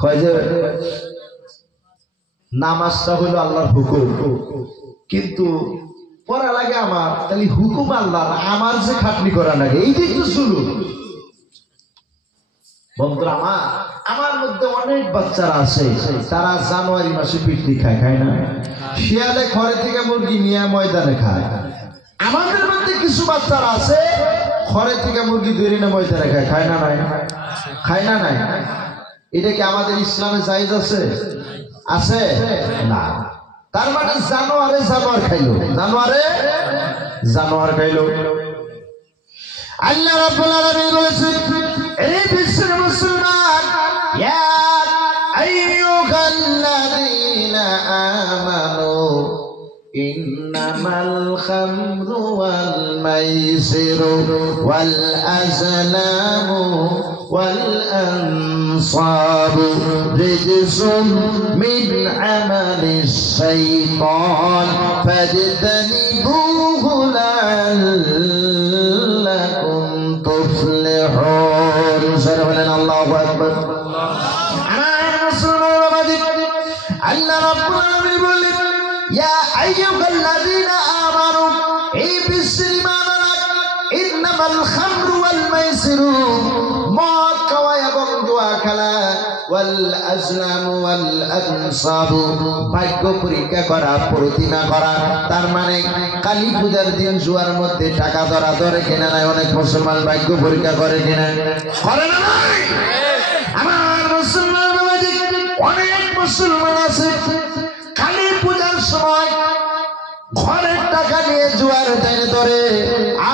কয় যে নামাজটা হলো আল্লাহর হুকুম, কিন্তু পড়া লাগে আমার, তাহলে হুকুম আল্লাহ, আমার যে খাটনি করা লাগে এই দিক তো শুরু। বন্ধুরা আমার মধ্যে অনেক বাচ্চারা আছে, তারা জানুয়ারি মাসে পিকনিক খায়, খায় না? শিয়ালে ঘরে থেকে মুরগি নিয়ে ময়দানে খায়। আমাদের মধ্যে কিছু বাচ্চারা আছে ঘরে থেকে মুরগি ধরে না ময়দানে খায়, খায় না? নাই খায় না? নাই। এটা কি আমাদের ইসলামে জায়েজ আছে? আছে না। তার মানে জানোয়ারে জানোয়ার খাইলো, জানোয়ারে জানোয়ার খাইলো। আল্লাহ রাব্বুল আলামিন বলেছেন, এই বিশ্বের মুসলমান, ইয়া আইয়ুহাল্লাযীনা আমানু ইন্নামাল খামরু ওয়াল মাইসিরু ওয়াল আজলামু ওয়াল আনসাবু রিজসুম মিন আমালিশ শাইতান ফাজতানিবুহু লাআল্লাকুম তুফলিহুন। যারা বলেন আল্লাহু আকবার। আমার মুসলমান আল্লাহ রাব্বুল আলামিন বলেন, ইয়া আইয়ুহাল্লাযীনা আমানু, এই বিশ্বের ঈমানওয়ালা, ইন্নামাল খামরু ওয়াল মাইসিরু, মদ খাওয়া এবং জুয়া খেলা, ওয়াল আজলামু ওয়াল আনসাবু, ভাগ্য পরীক্ষা করা, প্রতিমা করা। তার মানে কালী পূজার দিন জুয়ার মধ্যে টাকা ধরা ধরে কিনা? নাই। অনেক মুসলমান ভাগ্য পরীক্ষা করে কিনা? করে না? নাই। আমার মুসলমান অনেক মুসলমান আছে কালী পূজার সময় ঘরের টাকা নিয়ে জুয়ার টেনে ধরে,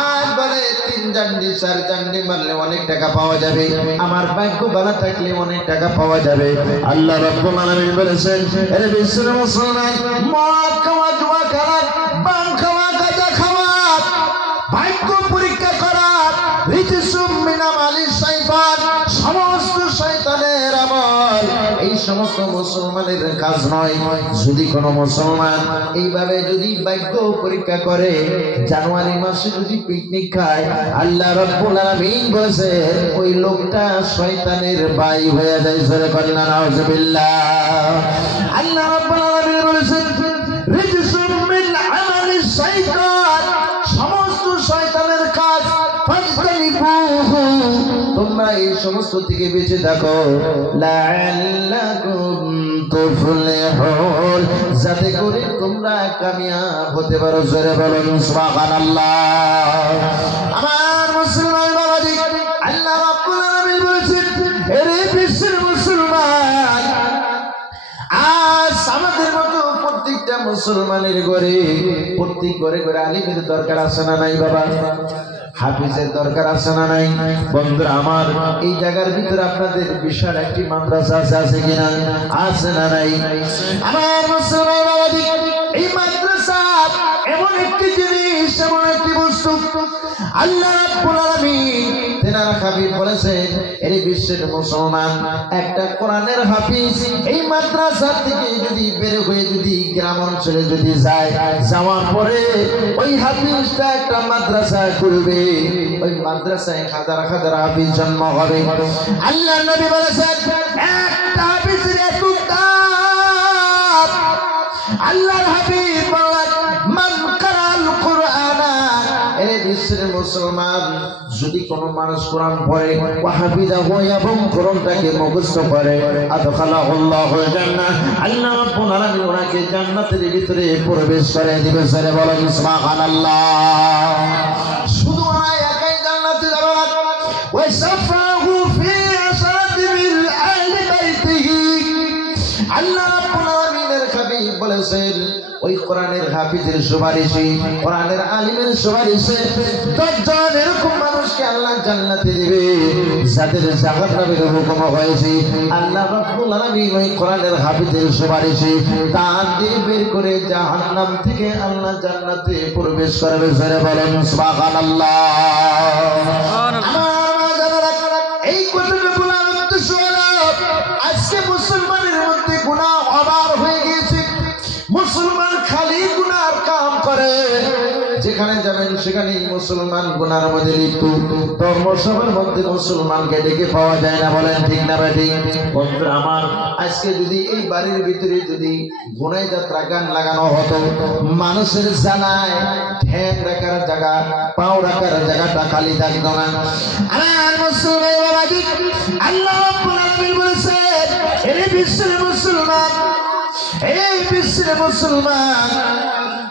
আর বলে 3 জান্ডি 4 জান্ডি মারলে অনেক টাকা পাওয়া যাবে, আমার ভাগ্য ভালো থাকলে অনেক টাকা পাওয়া যাবে। আল্লাহ রাব্বুল আলামিন বলেছেন, এর বিশ্বের মুসলমান, মদ খাওয়া, জুয়া খেলা, বাং খাওয়া, গাঁজা খাওয়া, ভাগ্য পরীক্ষা করা, রিজসুম মিন আমালিশ শাইতান, সমস্ত শয়তানের আমল, এই সমস্ত মুসলমানের কাজ নয়। যদি কোনো মুসলমান এইভাবে যদি ভাগ্য পরীক্ষা করে, জানুয়ারি মাসে যদি পিকনিক খায়, আল্লাহ রাব্বুল আলামিন বলেছে ওই লোকটা শয়তানের ভাই হয়ে যায়। জোরে বলেন নাউজুবিল্লাহ। আল্লাহ রাব্বুল আলামিন বলেছেন, রিজসুম মিন আমালিশ শাইতান, সমস্ত শয়তানের কাজ, ফাজতানিবুহু, তোমরা এই সমস্ত থেকে বেঁচে থাকো, লাআল্লাকুম তুফলিহুন, যাতে করে তোমরা কামিয়াব হতে পারো। জোরে বলুন সুবহানাল্লাহ। আমার মুসলমান বাবাজি, আল্লাহ রাব্বুল আলামিন বলেছেন, এর বিশ্বের মুসলমান, আজ আমাদের মতো প্রত্যেকটা মুসলমানের ঘরে, প্রত্যেক ঘরে ঘরে আলিমের দরকার আছে না নাই বাবা? হাফিজের দরকার আছে না নাই? বন্ধুরা আমার, এই জায়গার ভিতরে আপনাদের বিশাল একটি মাদ্রাসা আছে কিনা? আছে না নাই? আমার মুসলমান বাবাজি, এই মাদ্রাসা এমন একটি জিনিস, এমন একটি বস্তু, আল্লাহ রাব্বুল আলামিন তেনার হাবিব বলেছেন, এই বিশ্বের মুসলমান একটা কোরআনের হাফিজ এই মাদ্রাসা থেকে যদি বের হয়ে যদি গ্রাম অঞ্চলে যদি যায়, যাওয়ার পরে ওই হাফিজটা একটা মাদ্রাসা খুলবে, ওই মাদ্রাসায় হাজার হাজার হাফিজ জন্ম হবে। আল্লাহ নবী বলেছেন, একটা হাফিজের এত দাম। আল্লাহর হাবিব বলেন, মান কারাল কুরআনা, এই বিশ্বের মুসলমান যদি কোন মানুষ কোরআন পড়ে, ওয়াহাফিজাহু, এবং কোরআনটাকে মুখস্থ করে, আদখালাহুল্লাহুল জান্নাহ, আল্লাহ রাব্বুল আলামিন ওনাকে জান্নাতের ভিতরে প্রবেশ করে দিবেন। সরে বলেন সুবহানাল্লাহ। শুধু ওরা একাই জান্নাতে যাবে না, ওয়া সাফাহু ফি আশরাতি মিন আহলি বাইতিহি, আল্লাহ রাব্বুল আলামিনের হাবিব বলেছেন, ওই কোরআনের হাফিজের সুপারিশে, কোরআনের আলিমের সুপারিশে 10 জন এরকম মানুষকে আল্লাহ জান্নাতে দিবে, যাদের জাহান্নামের হুকুম হয়েছে। আল্লাহ রাব্বুল আলামিন ওই কোরআনের হাফিজের সুপারিশে তার দিয়ে বের করে জাহান্নাম থেকে আল্লাহ জান্নাতে প্রবেশ করবে। জোরে বলেন সুবহানাল্লাহ। এই কথাটা বলার উদ্দেশ্য হলো, আজকে মুসলমানের মধ্যে গুনাহ অবার হয়ে গিয়েছে। মুসলমান খালি গুনার কাম করে, যেখানে যাবেন সেখানেই মুসলমান গুনার মধ্যে লিপ্ত। ধর্মসভার মধ্যে মুসলমানকে ডেকে পাওয়া যায় না, বলেন ঠিক না বেঠিক? বন্ধুরা আমার, আজকে যদি এই বাড়ির ভিতরে যদি গুনাই যাত্রা গান লাগানো হতো, মানুষের জানায় ঠ্যাং রাখার জায়গা, পাও রাখার জায়গাটা খালি থাকতো না। আর মুসলমান বাবাজি, আল্লাহ রাব্বুল আলামিন বলেছেন, এই বিশ্বের মুসলমান, এই বিশ্বের মুসলমান,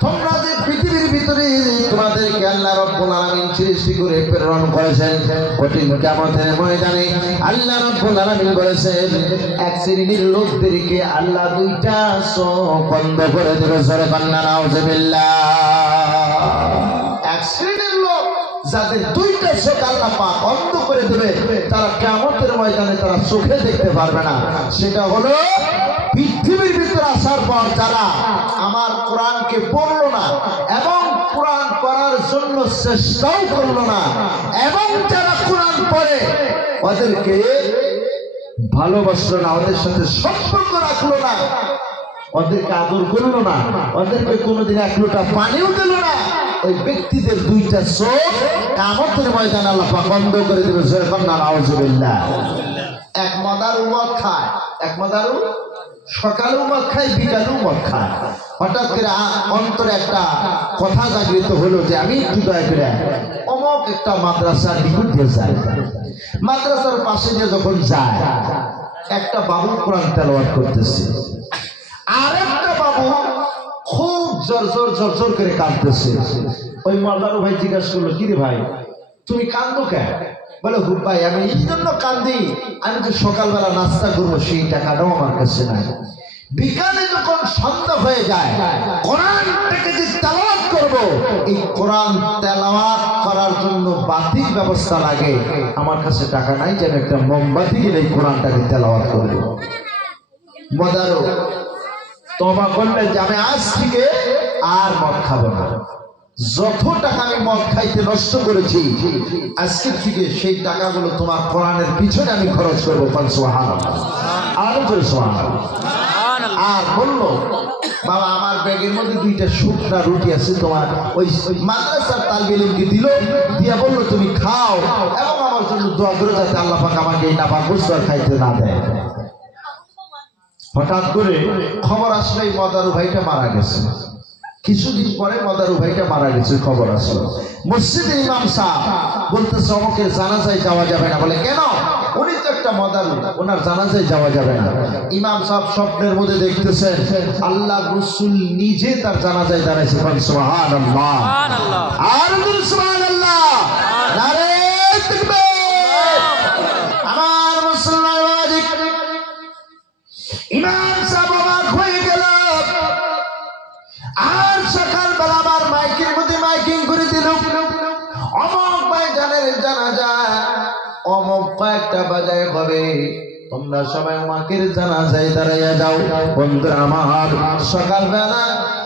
তোমরা যে পৃথিবীর ভিতরে তোমাদেরকে আল্লাহ রাব্বুল আলামিন সৃষ্টি করে প্রেরণ করেছেন, কঠিন কিয়ামতের ময়দানে আল্লাহ রাব্বুল আলামিন বলেছেন, এক শ্রেণীর লোকদেরকে আল্লাহ দুইটা চোখ বন্ধ করে দেবে। জোরে কন্যা নাউজুবিল্লাহ। এক শ্রেণীর লোক যাদের দুইটা চোখ আল্লাহ পাক বন্ধ করে দেবে, তারা কিয়ামতের ময়দানে তারা চোখে দেখতে পারবে না। সেটা হলো পৃথিবীর ভিতরে আসার পর যারা আমার কোরআনকে পড়লো না এবং কোরআন পড়ার জন্য চেষ্টাও করলো না, এবং যারা কোরআন পড়ে ওদেরকে ভালোবাসলো না, ওদের সাথে সম্পর্ক রাখলো না, ওদেরকে আদর করলো না, ওদেরকে কোনোদিন এক লোটা পানিও দিল না, ওই ব্যক্তিদের দুইটা চোখ কিয়ামতের ময়দানে আল্লাহ পাক বন্ধ করে দেবে। নাউজুবিল্লাহ। এক মাদারু মদ খায়, এক মাদারু সকালেও মদ খায়, বিকালেও মদ খায়। হঠাৎ করে অন্তরে একটা কথা জাগৃত হলো যে আমি একটু দয়া করে অমুক একটা মাদ্রাসার নিকট দিয়ে যাই। মাদ্রাসার পাশে দিয়ে যখন যায়, একটা বাবু কোরআন তেলাওয়াত করতেছে, আর একটা বাবু খুব জোর জোর জোর জোর করে কাঁদতেছে। ওই মাদারু ভাই জিজ্ঞাসা করলো, কি রে ভাই তুমি কান্দো কেন? বলে, হুপ ভাই আমি এই জন্য কান্দি, আমি তো সকালবেলা নাস্তা করবো সেই টাকাটাও আমার কাছে নাই। বিকালে যখন সন্ধ্যা হয়ে যায়, কোরআনটাকে যে তেলাওয়াত করবো, এই কোরআন তেলাওয়াত করার জন্য বাতির ব্যবস্থা লাগে, আমার কাছে টাকা নাই যে আমি একটা মোমবাতি কিনে এই কোরআনটাকে তেলাওয়াত করবো। মদারু তওবা করলেন যে আমি আজ থেকে আর মদ খাবো না, যত টাকা আমি মদ খাইতে নষ্ট করেছি আজকের থেকে সেই টাকাগুলো তোমার কোরআনের পিছনে আমি খরচ করবো। সুবহানাল্লাহ। আর বললো, বাবা আমার ব্যাগের মধ্যে দুইটা শুকনা রুটি আছে, তোমার ওই মাদ্রাসার তালবে ইলমকে দিল, দিয়া বললো তুমি খাও এবং আমার জন্য দোয়া করে যাতে আল্লাহ পাক আমাকে এই নাপাক বস্তু আর খাইতে না দেয়। হঠাৎ করে খবর আসলো এই মদারু ভাইটা মারা গেছে। কিছুদিন পরে মদারু ভাইটা মারা গেছে, খবর আসলো। মসজিদের ইমাম সাহেব বলতেছে অমুকের জানাজায় যাওয়া যাবে না। বলে কেন? উনি তো একটা মদারু, ওনার জানাজায় যাওয়া যাবে না। ইমাম সাহেব স্বপ্নের মধ্যে দেখতেছেন আল্লাহ রাসূল নিজে তার জানাজায় দাঁড়াইছে। সুবহানাল্লাহ। আর সুবহানাল্লাহ। নারে তাকবীর। আমার মুসলমান ওয়াজিব, ইমাম সাহেব অবাক হয়ে গেল। আর সকালবেলা আমার মাইকের মধ্যে মাইকিং করে দিল, অমুক ভাইজানের জানাজা অমুক কয়েকটা বাজায় হবে, তোমরা সবাই মাকের জানাজায় দাঁড়াইয়া যাও। বন্ধুরা আমার, সকালবেলা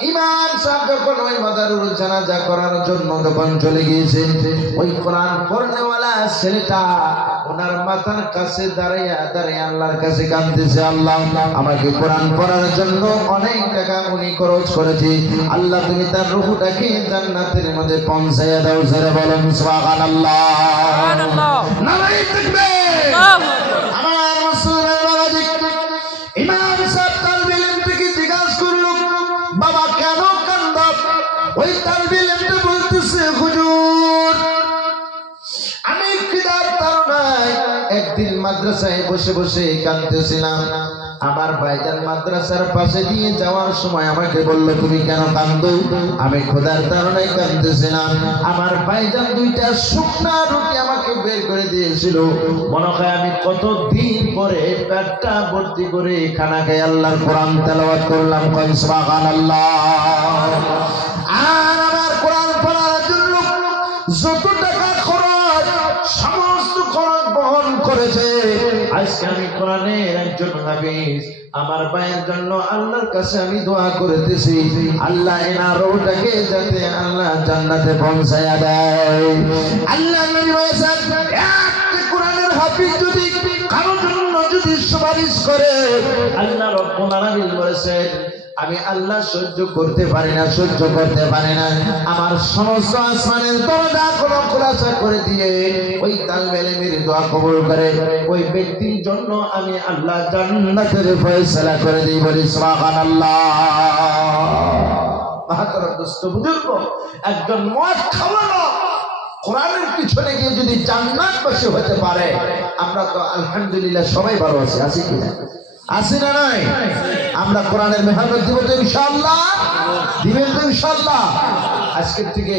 ইমাম সাহেব যখন ওই মাদারুর জানাজা করার জন্য যখন চলে গিয়েছে, ওই কোরআন পড়নেওয়ালা ছেলেটা ওনার মাথার কাছে দাঁড়াইয়া দাঁড়াইয়া আল্লাহর কাছে কাঁদতেছে, আল্লাহ আমাকে কোরআন পড়ার জন্য অনেক টাকা উনি খরচ করেছে, আল্লাহ তুমি তার রূহটাকে জান্নাতের মধ্যে পৌঁছাইয়া দাও। জোরে বলুন সুবহানাল্লাহ। নারে তাকবীর। আমার মুসলমান বাবাজি, ইমাম সাহেব তালবে ইলম থেকে জিজ্ঞাসা করলো, বাবা কেন কান্দো? ওই তালবে ইলমটা বলতেছে, হুজুর আমি খিদার তাড়নায় একদিন মাদ্রাসায় বসে বসে কাঁদতেছিলাম। আমার ভাইজান মাদ্রাসার পাশে দিয়ে যাওয়ার সময় আমাকে বললো, তুমি কেন কান্দো? আমি ক্ষুধার তাড়নায় কাঁদতেছিলাম। আমার ভাইজান দুইটা শুকনা রুটি আমাকে বের করে দিয়েছিল। মনে হয় আমি কতদিন পরে পেটটা ভর্তি করে খানা খাই আল্লাহর কোরআন তেলাওয়াত করলাম। সুবহানাল্লাহ। আর আমার কোরআন পড়ার জন্য যত টাকা খরচ, সমস্ত খরচ বহন করেছে। আজকে আমি কোরআনের একজন হাফেজ, আমার ভাইয়ের জন্য আল্লাহর কাছে আমি দোয়া করতেছি, আল্লাহ এনার রূহটাকে যাতে আল্লাহ জান্নাতে পৌঁছায়া দেয়। আল্লাহ নবী বলেছেন, একটা কোরআনের হাফেজ যদি কারোর জন্য যদি সুপারিশ করে, আল্লাহ রাব্বুল আলামিন বলেছেন আমি আল্লাহ সহ্য করতে পারি না, সহ্য করতে পারি না। আমার সমস্ত আসমানের দরজা খোলাসা করে দিয়ে ওই তালবে ইলমের দোয়া কবুল করে ওই ব্যক্তির জন্য আমি আল্লাহ জান্নাতের ফয়সালা করে দিই। বলি সুবহানাল্লাহ। মাহতারাম দোস্ত বুজুর্গ, একজন মদ খাওয়ানো কোরআনের পিছনে গিয়ে যদি জান্নাতবাসী হতে পারে, আমরা তো আলহামদুলিল্লাহ সবাই ভালো আছি। আছি কিনা? আছি না নাই? আমরা কোরআনের মেহনত দিব তো ইনশাআল্লাহ? দিবেন তো ইনশাআল্লাহ? আজকের থেকে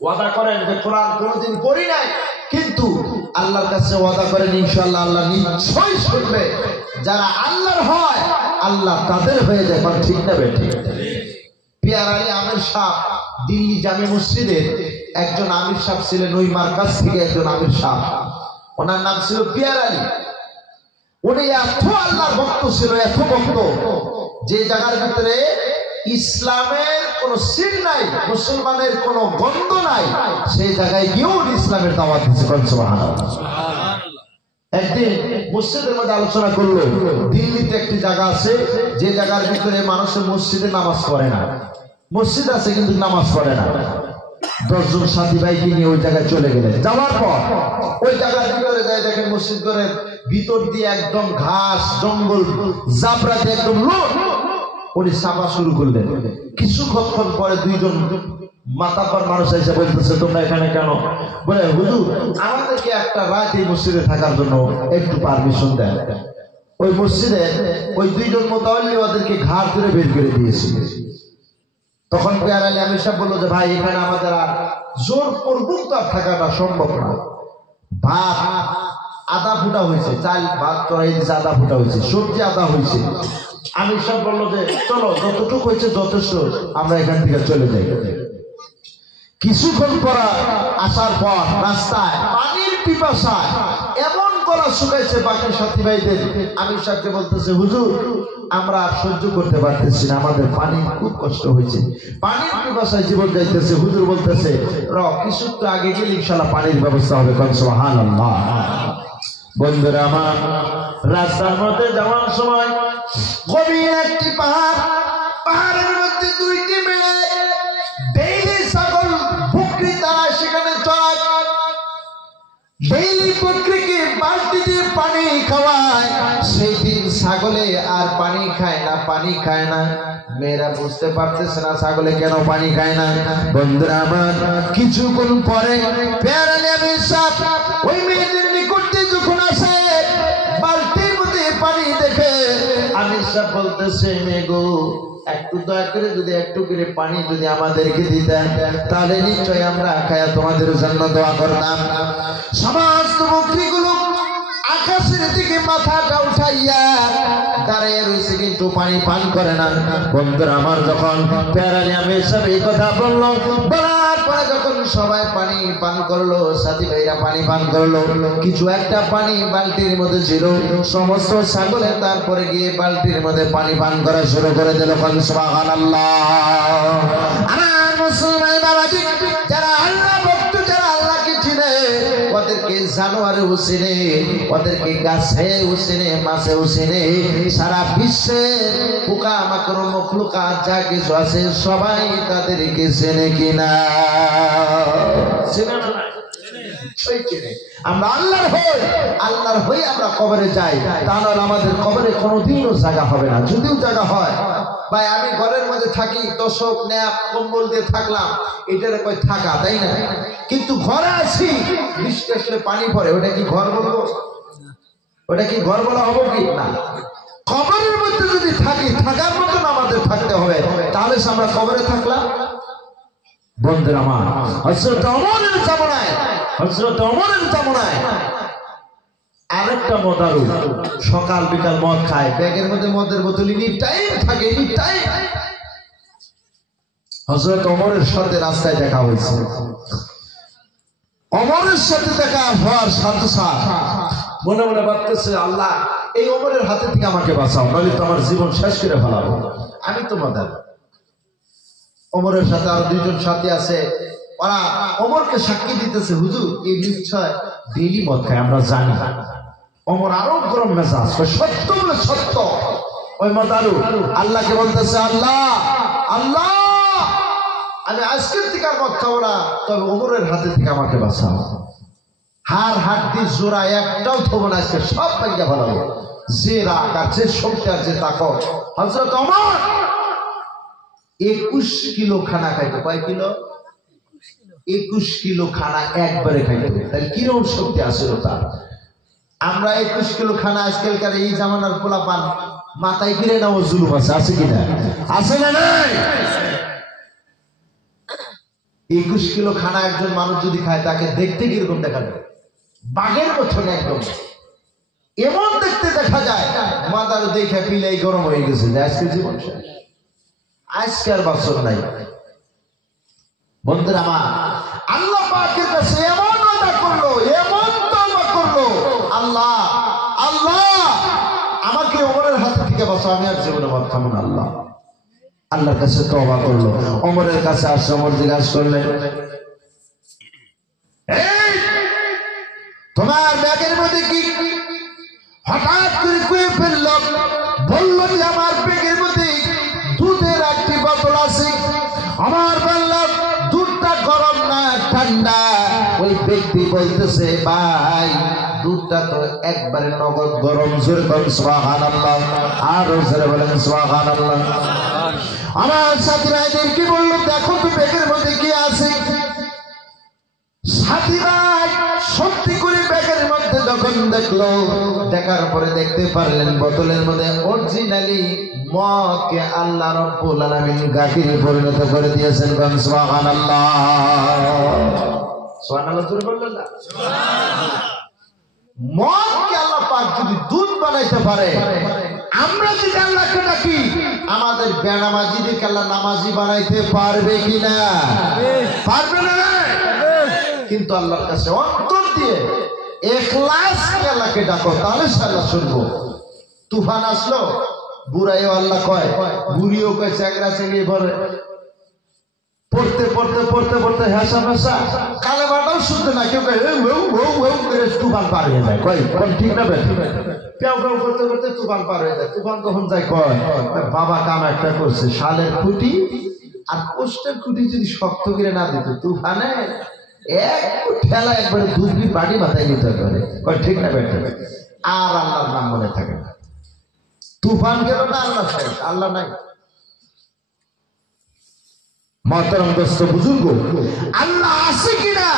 ওয়াদা করেন যে কোরআন কোনোদিন পড়ি নাই, কিন্তু আল্লাহর কাছে ওয়াদা করেন ইনশাআল্লাহ আল্লাহ নিশ্চয়ই শুনবে। যারা আল্লাহর হয় আল্লাহ তাদের হয়ে যায়। ঠিক না বেঠিক? পিয়ার আলী আমির সাহেব দিল্লি জামে মসজিদের একজন আমির সাহেব ছিলেন, ওই মার্কাজ থেকে একজন আমির সাহেব, ওনার নাম ছিল পিয়ার আলী। উনি এত আল্লাহর ভক্ত ছিল, এত ভক্ত, যে জায়গার ভিতরে ইসলামের কোন সিন নাই, মুসলমানের কোন গন্ধ নাই, সেই জায়গায় গিয়েও ইসলামের দাওয়াত দিচ্ছে। সুবহানাল্লাহ। একদিন মসজিদের মধ্যে আলোচনা করলো, দিল্লিতে একটি জায়গা আছে যে জায়গার ভিতরে মানুষের মসজিদে নামাজ পড়ে না। মসজিদ আছে কিন্তু নামাজ পড়ে না। 10 জন সাথী ভাইকে নিয়ে ওই জায়গায় চলে গেলেন। যাওয়ার পর ওই জায়গার ভিতরে যাই দেখেন মসজিদ করে ভিতর দিয়ে একদম ঘাস জঙ্গল জাবরা দিয়ে একদম লোক। উনি সাফা শুরু করলেন। কিছুক্ষণ পরে 2 জন মাতাব্বর মানুষ এসে বলতেছে, তোমরা এখানে কেন? বলে, হুজুর আমাদেরকে একটা রাত এই মসজিদে থাকার জন্য একটু পারমিশন দেন। ওই মসজিদে ওই 2 জন মুতাওয়াল্লি ওদেরকে ঘাড় ধরে বের করে দিয়েছিল। তখন পিয়ার আলী আমির সাহেব বললো যে ভাই এখানে আমাদের আর জোর পূর্বক তো থাকাটা সম্ভব না। ভাত আধা ফুটা হয়েছে, চাল ভাত চড়াই দিয়েছে আধা ফুটা হয়েছে, সবজি আধা হয়েছে। আমির সাহেব বললো যে চলো যতটুকু হয়েছে যথেষ্ট, আমরা এখান থেকে চলে যাই। কিছুক্ষণ পর আসার পর রাস্তায় পানির পিপাসায় এমন গলা শুকাইছে বাকি সাথী ভাইদের। আমির সাহেবকে বলতেছে, হুজুর আমরা সহ্য করতে পারতেছি না, আমাদের পানির খুব কষ্ট হয়েছে, পানির পিপাসায় জীবন যাইতেছে। হুজুর বলতেছে, কিছু তো আগে গেলে ইনশাআল্লাহ পানির ব্যবস্থা হবে। সুবহানাল্লাহ। বন্ধুরা আমার, রাস্তার মধ্যে যাওয়ার সময় গভীর একটি পাহাড়, পাহাড়ের মধ্যে 2টি মেয়ে ডেইলি ছাগল বকরি তারা সেখানে চড়ায়। ডেইলি বকরিকে বালতি দিয়ে পানি খাওয়ায়। সেই দিন ছাগলে আর পানি খায় না, পানি খায় না। মেয়েরা বুঝতে পারতেছে না ছাগলে কেন পানি খায় না। বন্ধুরা আমার, কিছুক্ষণ পরে পিয়ার আলী আমির সাহেব ওই মেয়েদের নিকটে যখন আসে, বালতির মধ্যে পানি দেখে আমির সাহেব বলতেছে, মেয়ে গো একটু দয়া করে যদি একটু করে পানি যদি আমাদেরকে দিতেন, তাহলে নিশ্চয় আমরা খায়া তোমাদের জন্য দোয়া করতাম। সমস্ত বকরিগুলো আকাশের দিকে মাথাটা উঠাইয়া দাঁড়িয়ে রয়েছে, কিন্তু পানি পান করে না। বন্ধুরা আমার, যখন পিয়ার আলী আমির সাহেব এই কথা বললো, বলার পরে যখন সবাই পানি পান করলো, সাথী ভাইরা পানি পান করলো, কিছু একটা পানি বালতির মধ্যে ছিল। সমস্ত ছাগলে তারপরে গিয়ে বালতির মধ্যে পানি পান করা শুরু করে দিল। সুবহানাল্লাহ। আমার মুসলমান বাবাজি, যারা আল্লাহ ভক্ত, যারা আল্লাহকে চিনে, ওদেরকে জানোয়ারে চিনে, ওদেরকে গাছে চিনে, মাছে চিনে, সারা বিশ্বের পোকা মাকড় মখলুকাত যা কিছু আছে সবাই তাদেরকে চেনে কিনা? আমরা আল্লাহর হই, আল্লাহর হই আমরা কবরে যাই, তাহলে আমাদের কবরে কোনোদিনও জায়গা হবে না। যদিও জায়গা হয়, ভাই আমি ঘরের মধ্যে থাকি, তোষক ন্যাপ কম্বল দিয়ে থাকলাম, এটার কই থাকা, তাই না? কিন্তু ঘরে আছি, বৃষ্টি আসলে পানি পড়ে, ওটা কি ঘর বলবো? ওটা কি ঘর বলা হবো কি না? কবরের মধ্যে যদি থাকি, থাকার মতন আমাদের থাকতে হবে, তাহলে আমরা কবরে থাকলাম। বন্ধুরা আমার, হযরত ওমরের জামানায় আরেকটা মদারু সকাল বিকাল মদ খায়, ব্যাগের মধ্যে মদের বোতল এনি টাইম থাকে, এনি টাইম। হযরত ওমরের সাথে রাস্তায় দেখা হয়েছে। ওমরের সাথে দেখা হওয়ার সাথে সাথে মনে মনে ভাবতেছে, আল্লাহ এই ওমরের হাতে থেকে আমাকে বাঁচাও, নইলে তো আমার জীবন শেষ করে ফেলাবো। আমি তো মদার। ওমরের সাথে আর 2 জন সাথী আছে, ওরা ওমরকে সাক্ষী দিতেছে, হুজুর এই নিশ্চয় ডেইলি মদ খায়, আমরা জানি। ওমর আরো গরম মেজাজ, সত্য বলে সত্য, ওই মতারু আল্লাহকে বলতেছে, আল্লাহ আল্লাহ আমি আজকের থেকে আর মদ খাবো না, তবে ওমরের হাতে থেকে আমাকে বাঁচাও। হাড় হাড্ডি জোড়া একটাও থবো না, আজকে সব ভাঙ্গা ফেলাবো। যে রাগ আর যে শক্তি আর যে তাকত হযরত ওমর 21 কিলো খানা খাইতো। কয় কিলো? 21 কিলো খানা একবারে খাইতো। তাহলে কিরকম শক্তি আসলো তার। আমরা 21 কিলো খানা আজকালকার এই জামানার পোলা পান মাথায় কিনে নেওয়া জুলুম আছে কিনা? আছে না নাই? 21 কিলো খানা একজন মানুষ যদি খায় তাকে দেখতে কিরকম দেখা যায়? বাঘের মতন একদম এমন দেখতে দেখা যায়। মাদার দেখে পিলাই গরম হয়ে গেছে যে আজকে জীবন শেষ, আজকে আর বছর নাই। বন্ধুরা আমার, আল্লাহ পাকের কাছে এমন ওয়াদা করলো, এমন তওবা করলো, আল্লাহ আল্লাহ আমাকে ওমরের হাত থেকে বাঁচাও, আমি আর জীবনে মদ খাবো না। আল্লাহ আল্লাহর কাছে তওবা করলো। ওমরের কাছে আসে, ওমর জিজ্ঞাসা করলেন, এই তোমার ব্যাগের মধ্যে কি? হঠাৎ করে কুয়ে ফেলল, বলল যে আমার ব্যাগের মধ্যে দুধের একটি বোতল আছে। আমার বললাম দুধটা গরম না ঠান্ডা? ওই ব্যক্তি বলতেছে, ভাই দুধটা তো একবারে নগদ গরম। জোরে বলেন সুবহানাল্লাহ, আরো জোরে বলেন সুবহানাল্লাহ। আমার সাথীরা এদেরকে বলল, দেখো তো ব্যাগের মধ্যে কি আছে। সাথীরা সত্যি করে ব্যাগের মধ্যে যখন দেখলো, দেখার পরে দেখতে পারলেন বোতলের মধ্যে অরিজিনালি মদকে আল্লাহ রাব্বুল আলামিন গাখিরে পরিণত করে দিয়েছেন। সুবহানাল্লাহ সুবহানাল্লাহ জোরে বললেন না? সুবহানাল্লাহ। মদকে আল্লাহ পাক যদি দুধ বানাইতে পারে, আমরা যদি আল্লাহকে ডাকি, আমাদের বেনামাজিদেরকে আল্লাহ নামাজি বানাইতে পারবে কিনা? পারবে না? কিন্তু আল্লাহর কাছে অন্তর দিয়ে ইখলাস করে আল্লাহকে ডাকো, তাহলে আল্লাহ শুনবো। তুফান আসলো, বুড়াইও আল্লাহ কয়, বুড়িও কয়, চ্যাংরা চেঙ্গি ভরে পড়তে পড়তে পড়তে পড়তে হেসা মেসা কালেমাটাও শুনতে না। কেউ কয় তুফান পার হয়ে যায়। কয় কোন ঠিক না বেঠিক? কেউ কেউ করতে করতে তুফান পার হয়ে যায়। তুফান তখন যায়, কয় বাবা কাম একটা করছে, শালের খুঁটি আর পোস্টের খুঁটি যদি শক্ত করে না দিত, তুফানে এক ঠেলা একবারে দুধবি বাড়ি মাথায় নিতে পারে। কয় ঠিক না বেঠিক? আর আল্লাহর নাম মনে থাকে না। তুফান গেল না, আল্লাহ শেষ, আল্লাহ নাই। মহতরম দোস্ত বুজুর্গ, আল্লাহ আছে কিনা?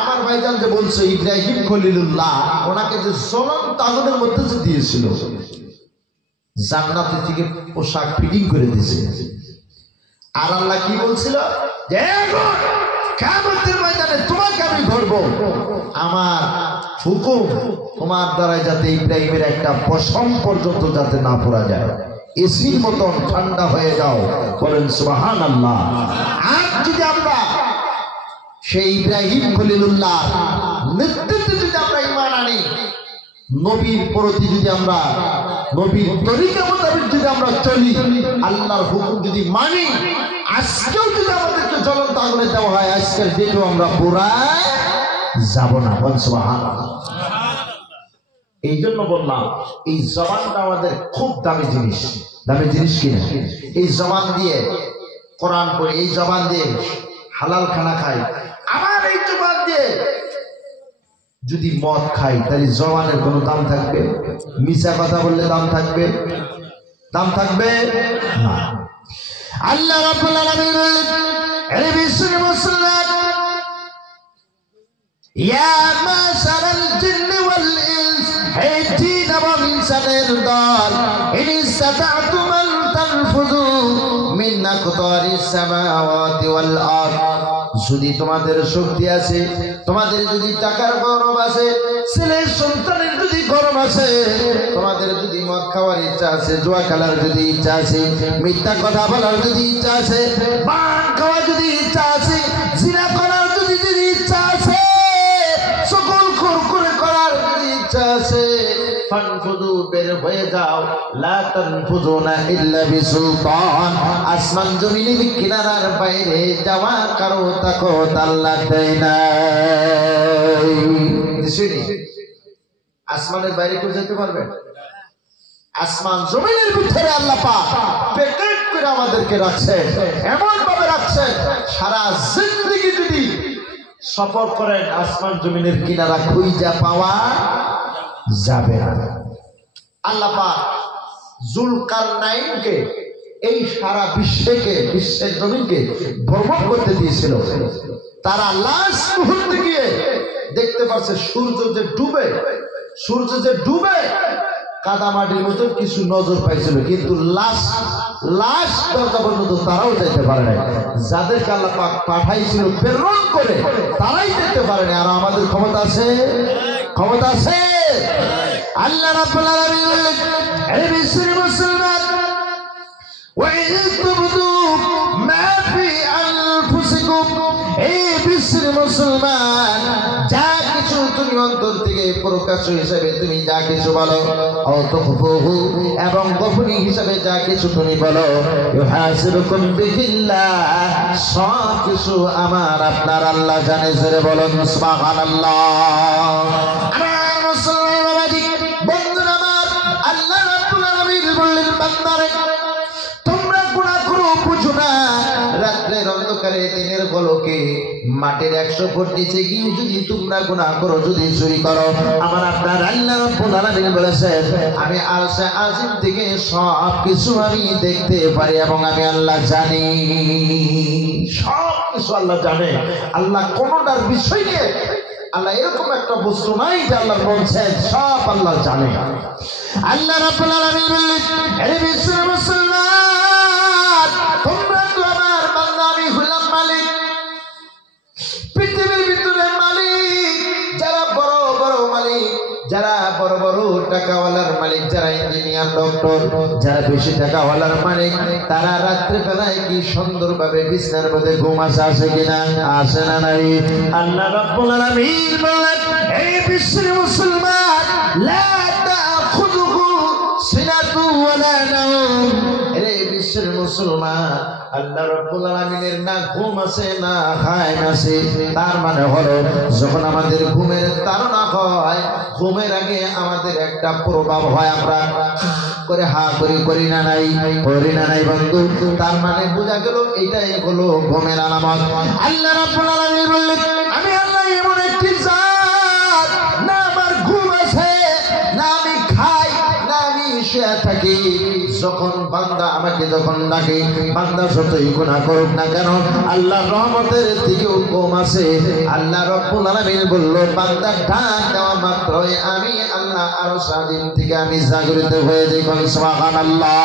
আমার ভাইজান যে বলছে ইব্রাহিম খলিলুল্লাহ, ওনাকে যে জ্বলন্ত আগুনের মধ্যে যে দিয়েছিল, জান্নাত থেকে পোশাক ফিটিং করে দিয়েছে। আর আল্লাহ কি বলছিল? যে কিয়ামতের ময়দানে তোমাকে আমি ধরবো, আমার হুকুম তোমার দ্বারা যাতে ইব্রাহিমের একটা পশম পর্যন্ত যাতে না পড়া যায়, এসির মতন ঠান্ডা হয়ে যাও। বলেন সুবহানাল্লাহ। আর যদি আমরা সেই ইব্রাহিম খলিলুল্লাহ নেতৃত্বে যদি আমরা ঈমান আনি, নবীর প্রতি যদি আমরা নবীর তরিকা মোতাবেক যদি আমরা চলি, আল্লাহর হুকুম যদি মানি, আজকেও যদি আমাদেরকে জ্বলন্ত আগুনে দেওয়া হয়, আজকের ডেটেও আমরা পুরাই যাব না। বলেন সুবহানাল্লাহ। এই জন্য বললাম, এই জবানটা আমাদের খুব দামি জিনিস। দামি জিনিস কিনা? এই জবান দিয়ে কোরআন পড়ি, এই জবান দিয়ে হালাল খানা খাই। আবার এই জবান দিয়ে যদি মদ খাই, তাহলে জবানের কোনো দাম থাকবে? মিছা কথা বললে দাম থাকবে? দাম থাকবে না। আল্লাহ রাব্বুল আলামিন বলেন, হে বিশ্বর মুসলমান, ইয়া মাশারাল জিন্নি ওয়াল ইনস, হে জিন এবং ইনসানের দল, ইন ইসতাতা'তুম আন তানফুযু মিন আকতারিস সামাওয়াতি ওয়াল আরদ, যদি তোমাদের শক্তি আছে, তোমাদের যদি টাকার গরম আছে, ছেলে সন্তানের যদি গরম আছে, তোমাদের যদি মদ খাওয়ার ইচ্ছা আছে, জুয়া খেলার যদি ইচ্ছা আছে, মিথ্যা কথা বলার যদি ইচ্ছা আছে, পান খাওয়ার যদি ইচ্ছা আছে, জিনা করার যদি ইচ্ছা আছে, সকল কুরকুরে করার যদি ইচ্ছা আছে, ফানফুযু, বের হয়ে যাও। লা তানফুযুনা ইল্লা বিসুলতান, আসমান জমিনের কিনারার বাইরে যাওয়া কারো তাকত আল্লাহ দেয় নাই। আসমানের বাইরে কেউ যেতে পারবে? আসমান জমিনের ভিতরে আল্লাহ পাক প্যাকেট করে আমাদেরকে রাখছেন, এমন ভাবে রাখছেন সারা জিন্দেগি যদি সফর করেন আসমান জমিনের কিনারা খুঁজে পাওয়া যাবে না। আল্লাহ পাক যুলকারনাইনকে এই সারা বিশ্বের জমিনকে ভ্রমণ করতে দিয়েছিল। তারা লাস্ট মুহূর্তে গিয়ে দেখতে পাচ্ছে সূর্য যে ডুবে কাদামাটির মতো কিছু নজর পাইছিল, কিন্তু লাস্ট দরজা পর্যন্ত তারাও যেতে পারে না। যাদেরকে আল্লাহ পাক পাঠাইছিল প্রেরণ করে তারাই যেতে পারে না। আর আমাদের ক্ষমতা আছে আল্লাহ রাব্বুল আলামিন বলেন, হে বিশ্বের মুসলমান, وَإِن تُبْدُوا مَا فِي أَنفُسِكُمْ, এই বিশ্বের মুসলমান, যা কিছু তুমি অন্তর থেকে প্রকাশ হিসাবে তুমি যা কিছু বলো, অতঃফুহু, এবং গোপনীয় হিসাবে যা কিছু তুমি বলো, ইউহাসিবুকুম বিহিল্লাহ, সব কিছু আমার আপনার আল্লাহ জানে। জোরে বলুন সুবহানাল্লাহ। আমার মুসলমান বাবাজি, বন্ধুরা আমার, আল্লাহ রাব্বুল আলামিন বললেন, বান্দারে রাত্রের অন্ধকারে দিনের বলকে মাটির 100 ফুট নিচে গিয়ে যদি তোমরা গুনাহ করো, যদি চুরি করো, আমার আপনার আল্লাহ রাব্বুল আলামিন বলেছেন আমি আরশে আজিম থেকে সব কিছু আমি দেখতে পারি এবং আমি আল্লাহ জানি। সব কিছু আল্লাহ জানে। আল্লাহ কোনটার বিষয় নিয়ে আল্লাহ এরকম একটা বস্তু নাই যে আল্লাহ বলছেন সব আল্লাহ জানে। আল্লাহ রাব্বুল আলামিন বললেন, হে বিশ্বের মুসলমান, তোমরা তো আমার বান্দা, আমি হলাম মালিক, পৃথিবীর ভিতরে মালিক, যারা বড় বড় মালিক, যারা বড় বড় টাকাওয়ালার মালিক, যারা ইঞ্জিনিয়ার, ডক্টর, যারা বেশি টাকাওয়ালার মালিক, তারা রাত্রে বেলায় কি সুন্দরভাবে বিছানার মধ্যে ঘুম আসে কিনা? আসে না নাই? আল্লাহ রাব্বুল আলামিন বলেন, এই বিশ্বের মুসলমান, লা তাখুযুহু সিনাতু ওয়ালা নাওম, এই বিশ্বের মুসলমান, আল্লাহ রাব্বুল আলামিনের না ঘুম আছে না খায় আছে। তার মানে হলো যখন আমাদের ঘুমের তাড়না হয়, ঘুমের আগে আমাদের একটা প্রভাব হয়, আমরা করে হা করি না নাই বন্ধু। তার মানে বোঝা গেল এটাই হলো ঘুমের আলামত। আল্লাহ রাব্বুল আলামিন বললেন, আমি আল্লাহ এমন একটি জাত, না আমার ঘুম আছে, না আমি খাই, না আমি শুয়ে থাকি। যখন বান্দা আমাকে যখন ডাকে, বান্দা যতই গুনাহ করুক না কেন, আল্লাহর রহমতের দিকে ঘুম আছে। আল্লাহ রাব্বুল আলামিন বলল, বান্দা ডাক দেওয়া মাত্রই আমি আল্লাহ আরশ আজিম থেকে আমি জাগরিত হয়ে যাই। সুবহানাল্লাহ।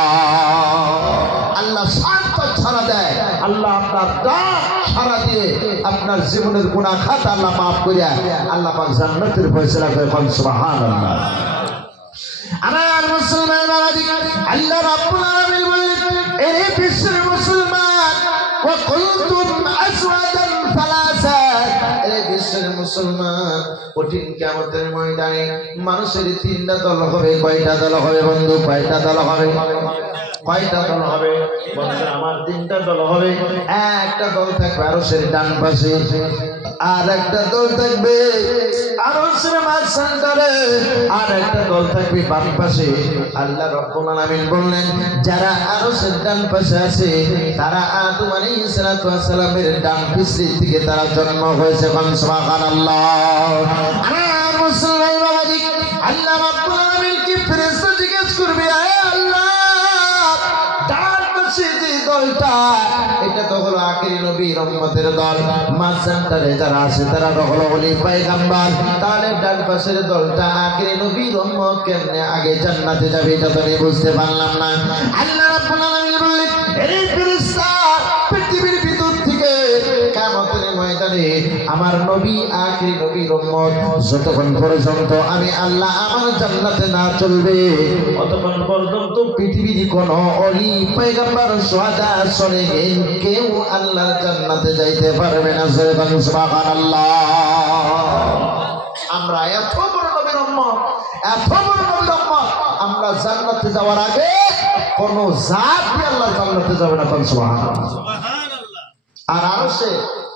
আল্লাহ শান্ত ছাড়া দেয়, আল্লাহ আপনার ডাক সাড়া দিয়ে আপনার জীবনের গুনাহ খাতা আল্লাহ মাফ করিয়া আল্লাহ পাক জান্নাতের ফয়সালা করে। সুবহানাল্লাহ। আমার মুসলমান বাবাজি, আল্লাহ রাব্বুল আলামিন বলেন, এই বিশ্বের মুসলমান, ওয়া কুনতুম আসওয়াদান সালাসা, এই বিশ্বের মুসলমান, কঠিন কিয়ামতের ময়দানে মানুষের 3টা দল হবে। কয়টা দল হবে বন্ধু? কয়টা দল হবে? কয়টা দল হবে বন্ধু? আমার 3টা দল হবে। একটা দল থাকবে আরশের ডান পাশে, আর একটা দল থাকবে আরশের মাঝখানে, আর একটা দল থাকবে বাম পাশে। আল্লাহ রাব্বুল আলামিন বললেন, যারা আরশের ডান পাশে আছে তারা আদম আলাইহিস সালাতু ওয়াস সালামের ডান পিছলি থেকে তারা জন্ম হয়েছে। সুবহানাল্লাহ। আর মুসলমান বাবাজি, আল্লাহ রাব্বুল আলামিন কি ফেরেশতা জিজ্ঞেস করবে, আয় আল্লাহ, ডান পাশে যে দলটা, এটা তো হলো আখিরি নবীর উম্মতের দল, মাঝখানটারে যারা আছে তারা হলো ওলি পয়গম্বর, তাহলে ডান পাশের দলটা আখিরি নবীর উম্মত কেমনে আগে জান্নাতে যাবে? এটা তো আমি বুঝতে পারলাম না। আল্লাহ রাব্বুল আলামিন বললেন, এই ফেরেশতা পৃথিবীর ভিতর থেকে কিয়ামতের ময়দানে আমার নবী আখিরি নবীর উম্মত যতক্ষণ পর্যন্ত আমি আল্লাহ আমার জান্নাতে না চলবে, ততক্ষণ পর্যন্ত পৃথিবীর কোনো ওলি পয়গম্বর সুহাদা সলিহিন কেউ আল্লাহর জান্নাতে যাইতে পারবে না। সুবহানাল্লাহ। আমরা এত বড় নবীর উম্মত, এত বড় নবীর উম্মত, আমরা জান্নাতে যাওয়ার আগে কোন জাত আল্লাহর জান্নাতে যাবে না। সুবহানাল্লাহ। আর আরশে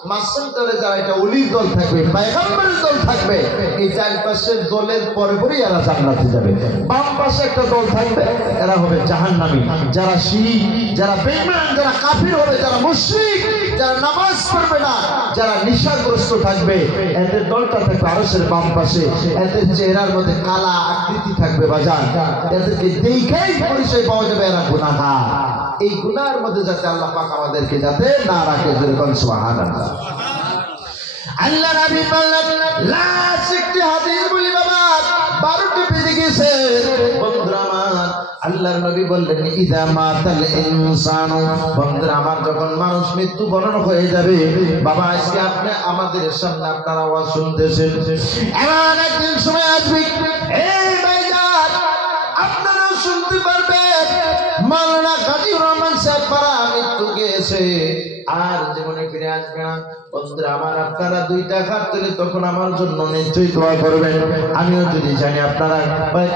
মাঝখানে যারা এটা ওলির দল থাকবে, পয়গম্বরের দল থাকবে, এই চারপাশের দলের পরে পরেই এরা জান্নাতে যাবে। বাম পাশে একটা দল থাকবে, এরা হবে জাহান্নামী। যারা শিরক, যারা বেঈমান, যারা কাফির হবে, যারা মুশরিক, যারা নামাজ পড়বে না, যারা নেশাগ্রস্ত থাকবে, এদের দলটা থাকবে আরশের বাম পাশে। এদের চেহারার মধ্যে কালা আকৃতি থাকবে বাজার, এদেরকে দেখেই পরিচয় পাওয়া যাবে এরা গুনাহগার। এই গুনাহের মধ্যে যাতে আল্লাহ পাক আমাদেরকে যাতে না রাখে, যেরকম সুবহানাল্লাহ। আল্লাহ নবী বললেন, লাস্ট একটি হাদিস বলি বাবা, 12টি পেজে গেছে বন্ধুরা আমার। আল্লাহর নবী বললেন, ইদা মাতাল ইনসানু, বন্ধুরা আমার, যখন মানুষ মৃত্যুবরণ হয়ে যাবে, বাবা আজকে আপনি আমাদের সামনে আপনার আওয়াজ শুনতেছেন, এমন একদিন সময় আসবে, এই ভাইজান আপনারাও শুনতে পারবেন, মাওলানা গাজীউর রহমান সাহেব মারা মৃত্যু গিয়েছে, আর জীবনে ফিরে আসবে না। বন্ধুরা আমার, আপনারা 2 টাকা তুলে তখন আমার জন্য নিশ্চয়ই দোয়া করবেন। আমিও যদি জানি আপনারা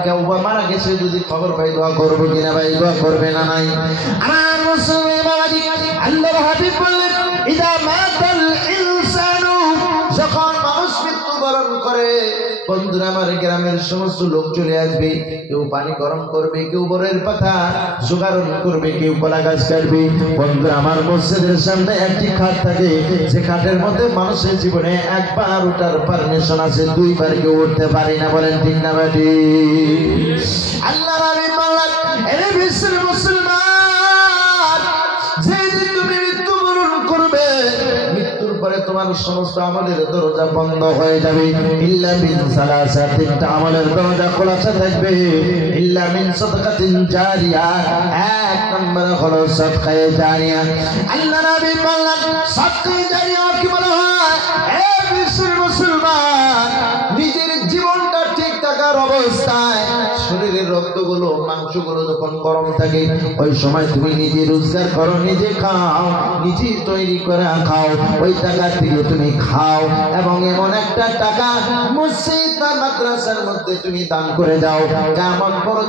কেউ মারা গেছে, যদি খবর পাই দোয়া করবো কিনা, ভাই দোয়া করবে না নাই? আমার মুসলমান বাবাজি, আল্লাহর হাবিব বললেন, ইদা মাতাল ইনসানু, যখন মানুষ মৃত্যুবরণ করে, বন্ধুরা আমার, গ্রামের সমস্ত লোক চলে আসবে, কেউ পানি গরম করবে, কেউ বরের পাতা জোগাড় করবে, কেউ কলা গাছ কাটবে। বন্ধুরা আমার, মসজিদের সামনে একটি খাট থাকে, যে খাটের মধ্যে মানুষের জীবনে একবার ওঠার পারমিশন আছে, 2 বার কেউ উঠতে পারি না। বলেন ঠিক না বেটি? আল্লাহ রাব্বুল বললেন, এরে বিশ্বের মুসলমান, যেদিন তুমি মৃত্যুবরণ করবে, মৃত্যুর পরে তোমার সমস্ত আমলের দরজা বন্ধ হয়ে যাবে, ইল্লা মিন সালাসা, 3টা আমলের দরজা খোলা থাকবে, ইল্লা মিন সাদকাতিন জারিয়া, 1 নম্বর হলো সাদকায়ে জারিয়া। আল্লাহ নবী বললেন, সাদকায়ে জারিয়া কি বলা হয়? হে বিশ্বের মুসলমান, নিজের জীবনটা ঠিক থাকার অবস্থায় শরীরের রক্তগুলো, মাংসগুলো যখন গরম থাকে, ওই সময় তুমি নিজে রোজগার করো, নিজে খাও, নিজে তৈরি করে খাও, ওই টাকা থেকে তুমি খাও, এবং এমন একটা টাকা মসজিদ বা মাদ্রাসার মধ্যে তুমি দান করে দাও, কেমন বড়